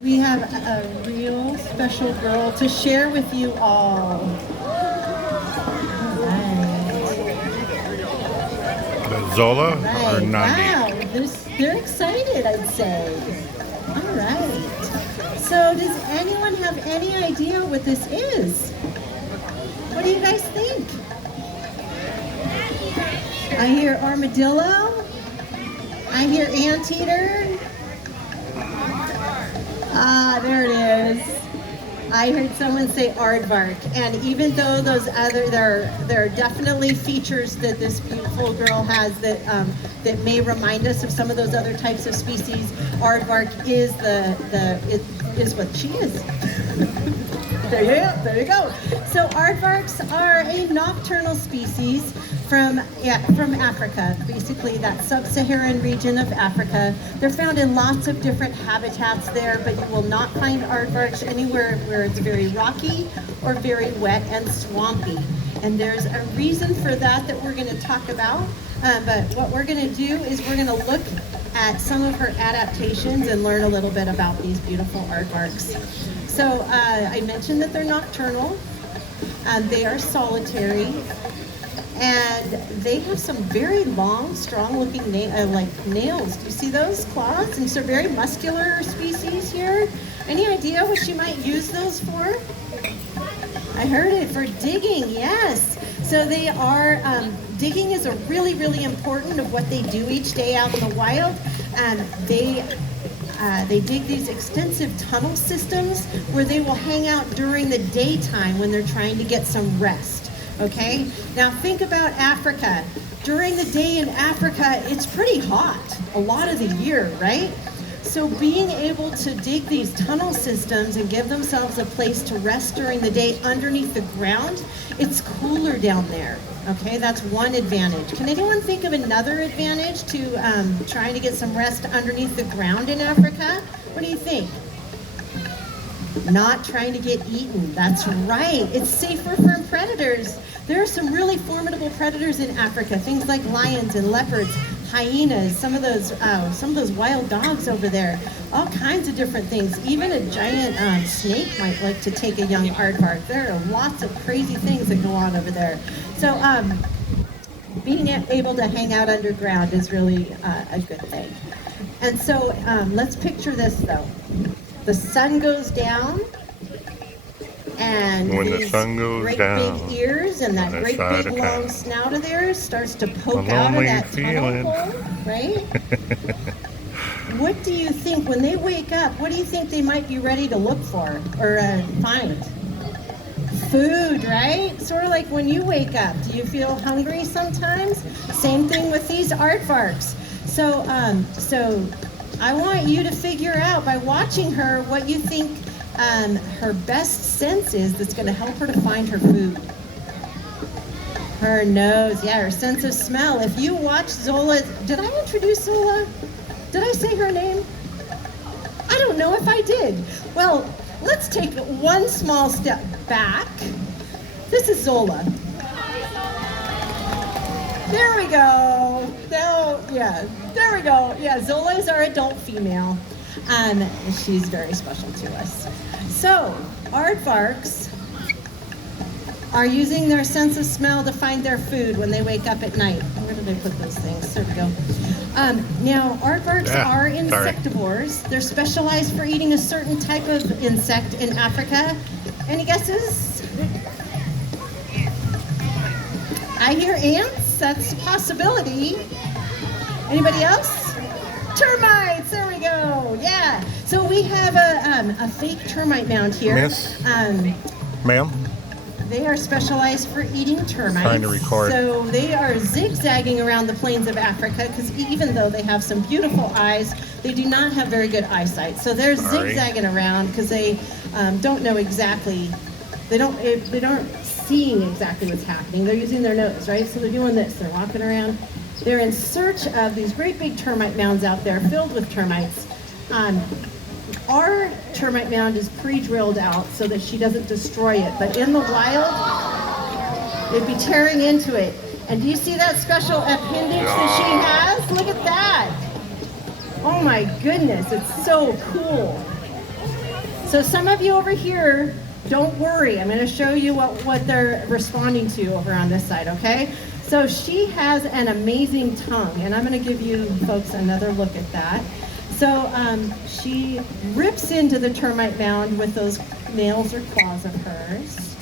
We have a real special girl to share with you all. The Zola or Right. Nandi? Wow. They're excited, I'd say. All right. So does anyone have any idea what this is? What do you guys think? I hear armadillo. I hear anteater. Ah, there it is. I heard someone say aardvark, and even though there are definitely features that this beautiful girl has that may remind us of some of those other types of species. Aardvark is is what she is. There you go. So aardvarks are a nocturnal species from Africa, basically that sub-Saharan region of Africa. They're found in lots of different habitats there, but you will not find aardvarks anywhere where it's very rocky or very wet and swampy. And there's a reason for that we're going to talk about. But what we're going to do is we're going to look at some of her adaptations and learn a little bit about these beautiful aardvarks. So I mentioned that they're nocturnal. They are solitary. And they have some very long, strong-looking nails. Do you see those claws? And so very muscular species here. Any idea what she might use those for? I heard it for digging, yes. So they are, digging is a really, really important of what they do each day out in the wild. They dig these extensive tunnel systems where they will hang out during the daytime when they're trying to get some rest. Okay, now think about Africa. During the day in Africa, it's pretty hot a lot of the year, right? So being able to dig these tunnel systems and give themselves a place to rest during the day underneath the ground, it's cooler down there. Okay, that's one advantage. Can anyone think of another advantage to trying to get some rest underneath the ground in Africa? What do you think? Not trying to get eaten. That's right. It's safer from predators. There are some really formidable predators in Africa. Things like lions and leopards, hyenas, some of those wild dogs over there. All kinds of different things. Even a giant snake might like to take a young aardvark. There are lots of crazy things that go on over there. So being able to hang out underground is really a good thing. And so let's picture this though. The sun goes down, and when these the sun goes great down, big ears and that great big long snout of theirs starts to poke out of that tunnel hole, right? What do you think when they wake up? What do you think they might be ready to look for or find? Food, right? Sort of like when you wake up. Do you feel hungry sometimes? Same thing with these aardvarks. So I want you to figure out by watching her what you think her best sense is that's going to help her to find her food. Her nose, yeah, her sense of smell. If you watch Zola, did I introduce Zola? Did I say her name? I don't know if I did. Well, let's take one small step back. This is Zola. There we go. There we go. Yeah, Zola is our adult female. She's very special to us. So, aardvarks are using their sense of smell to find their food when they wake up at night. Where did I put those things? There we go. Now, aardvarks are insectivores. They're specialized for eating a certain type of insect in Africa. Any guesses? I hear ants. That's a possibility. Anybody else? Termites. There we go. Yeah. So we have a fake termite mound here. Miss? Ma'am? They are specialized for eating termites. Trying to record. So they are zigzagging around the plains of Africa because even though they have some beautiful eyes, they do not have very good eyesight. So they're zigzagging around because they don't know exactly. They don't seeing exactly what's happening. They're using their nose, right? So they're doing this. They're walking around. They're in search of these great big termite mounds out there filled with termites. Our termite mound is pre-drilled out so that she doesn't destroy it. But in the wild, they'd be tearing into it. And do you see that special appendage that she has? Look at that. Oh my goodness, it's so cool. So some of you over here, don't worry. I'm going to show you what they're responding to over on this side, okay? So she has an amazing tongue, and I'm going to give you folks another look at that. So she rips into the termite mound with those nails or claws of hers,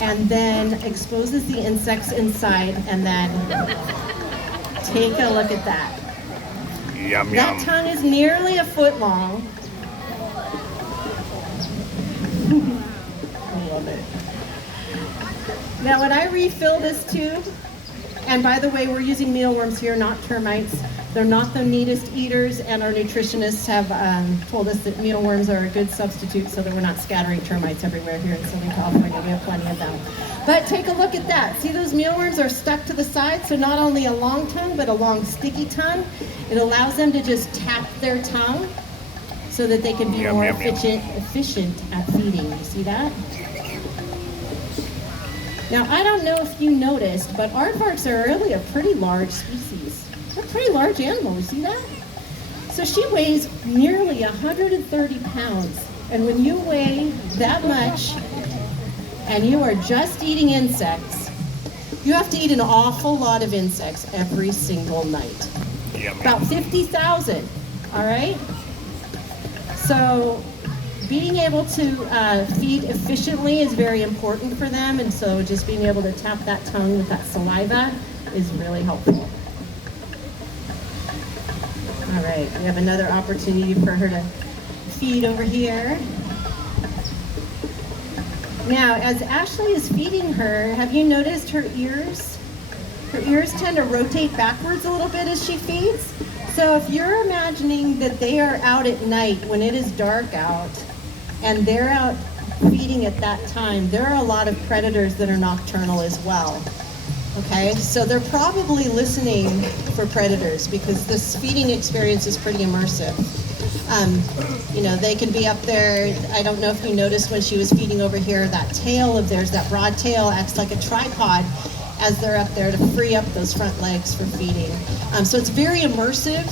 and then exposes the insects inside, and then take a look at that. Yum, That yum. tongue is nearly a foot long. I love it. Now when I refill this tube, and by the way, we're using mealworms here, not termites. They're not the neatest eaters, and our nutritionists have told us that mealworms are a good substitute so that we're not scattering termites everywhere here in Southern California. We have plenty of them. But take a look at that. See, those mealworms are stuck to the side, so not only a long tongue, but a long sticky tongue. It allows them to just tap their tongue so that they can be Yum, more yum, yum. efficient at feeding. You see that? Now, I don't know if you noticed, but aardvarks are really a pretty large species. They're a pretty large animal, you see that? So she weighs nearly 130 pounds. And when you weigh that much and you are just eating insects, you have to eat an awful lot of insects every single night. Yum, About yum. 50,000, all right? So being able to feed efficiently is very important for them, and so just being able to tap that tongue with that saliva is really helpful. All right, we have another opportunity for her to feed over here. Now, as Ashley is feeding her, have you noticed her ears? Her ears tend to rotate backwards a little bit as she feeds. So if you're imagining that they are out at night when it is dark out, and they're out feeding at that time, there are a lot of predators that are nocturnal as well. Okay, so they're probably listening for predators because this feeding experience is pretty immersive. You know, they can be up there. I don't know if you noticed when she was feeding over here, that tail of theirs, that broad tail acts like a tripod as they're up there to free up those front legs for feeding. So it's very immersive.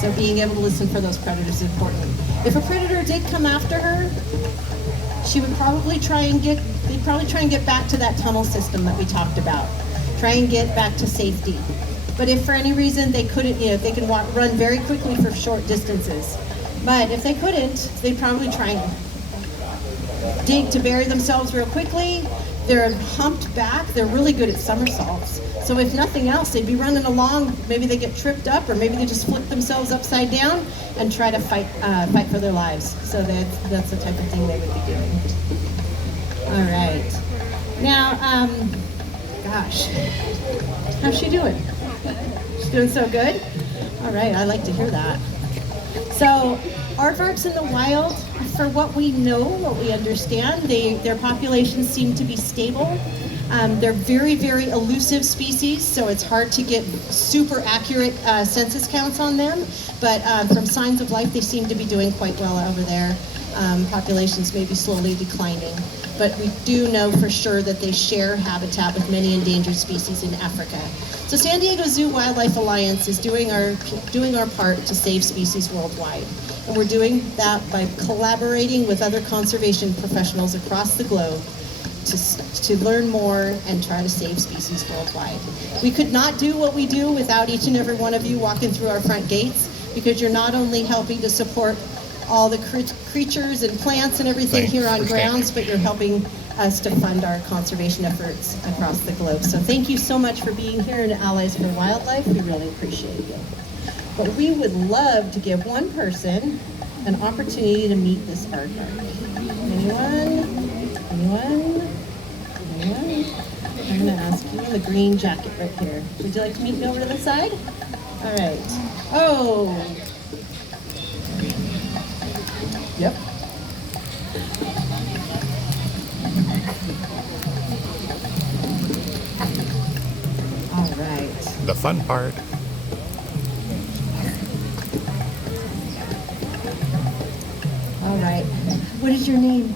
So being able to listen for those predators is important. If a predator did come after her, she would probably they'd probably try and get back to that tunnel system that we talked about. Try and get back to safety. But if for any reason they couldn't, you know, if they can run very quickly for short distances. But if they couldn't, they'd probably try and dig to bury themselves real quickly. They're humped back. They're really good at somersaults. So if nothing else, they'd be running along. Maybe they get tripped up, or maybe they just flip themselves upside down and try to fight for their lives. So that's the type of thing they would be doing. All right. Now, gosh, how's she doing? She's doing so good? All right, I like to hear that. So aardvarks in the wild, for what we know, what we understand, their populations seem to be stable. They're very, very elusive species, so it's hard to get super accurate census counts on them. But from signs of life, they seem to be doing quite well over there. Populations may be slowly declining. But we do know for sure that they share habitat with many endangered species in Africa. So San Diego Zoo Wildlife Alliance is doing our part to save species worldwide. And we're doing that by collaborating with other conservation professionals across the globe to learn more and try to save species worldwide. We could not do what we do without each and every one of you walking through our front gates, because you're not only helping to support all the creatures and plants and everything Thanks here on for grounds, standing. but you're helping us to fund our conservation efforts across the globe. So thank you so much for being here in Allies for Wildlife. We really appreciate you. But we would love to give one person an opportunity to meet this aardvark. Anyone? Anyone? Anyone? I'm going to ask you in the green jacket right here. Would you like to meet me over to the side? All right. Oh. Yep. All right. The fun part. All right. What is your name?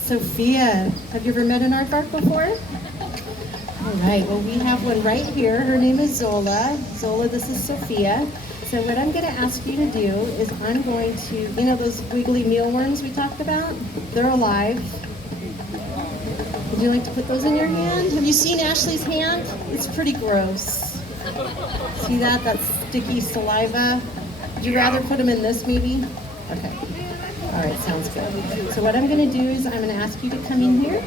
Sophia. Have you ever met an aardvark before? All right. Well, we have one right here. Her name is Zola. Zola, this is Sophia. So what I'm going to ask you to do is I'm going to, you know those wiggly mealworms we talked about? They're alive. Would you like to put those in your hand? Have you seen Ashley's hand? It's pretty gross. See that? That's sticky saliva. Would you rather put them in this maybe? Okay. All right, sounds good. So what I'm going to do is I'm going to ask you to come in here.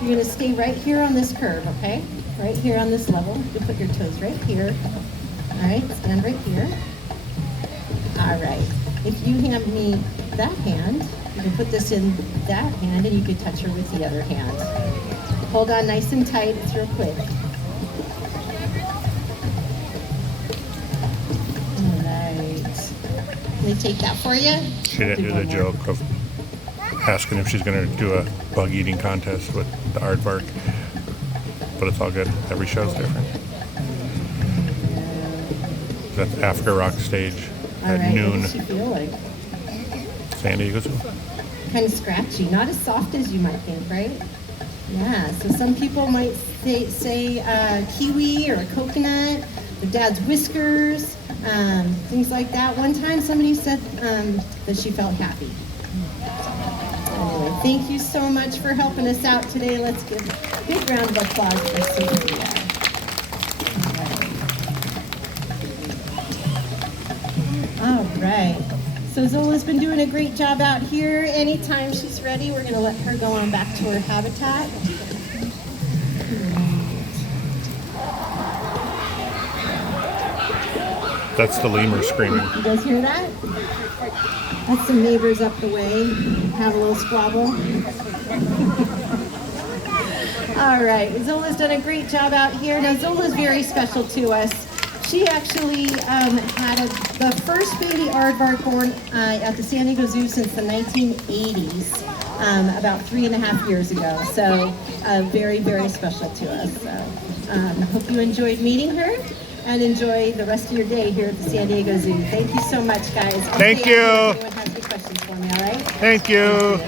You're going to stay right here on this curve, okay? Right here on this level. You put your toes right here. All right, stand right here. All right. If you hand me that hand, you can put this in that hand and you can touch her with the other hand. Hold on nice and tight. It's real quick. All right. Can we take that for you? She did a joke of asking if she's going to do a bug eating contest with the Aardvark. But it's all good. Every show's different. That's Africa Rock stage at noon. What does she feel like? San Diego Zoo. Kind of scratchy, not as soft as you might think, right? Yeah, so some people might say kiwi or a coconut, the dad's whiskers, things like that. One time somebody said that she felt happy. Anyway, thank you so much for helping us out today. Let's give a big round of applause for Sophia. All right. So Zola's been doing a great job out here. Anytime she's ready, we're going to let her go on back to her habitat. That's the lemur screaming. You guys hear that? That's some neighbors up the way. Have a little squabble. All right. Zola's done a great job out here. Now Zola's very special to us. She actually had the first baby aardvark born at the San Diego Zoo since the 1980s, about 3.5 years ago. So very, very special to us. So hope you enjoyed meeting her and enjoy the rest of your day here at the San Diego Zoo. Thank you so much, guys. Thank you. If anyone has any questions for me, all right? Thank you.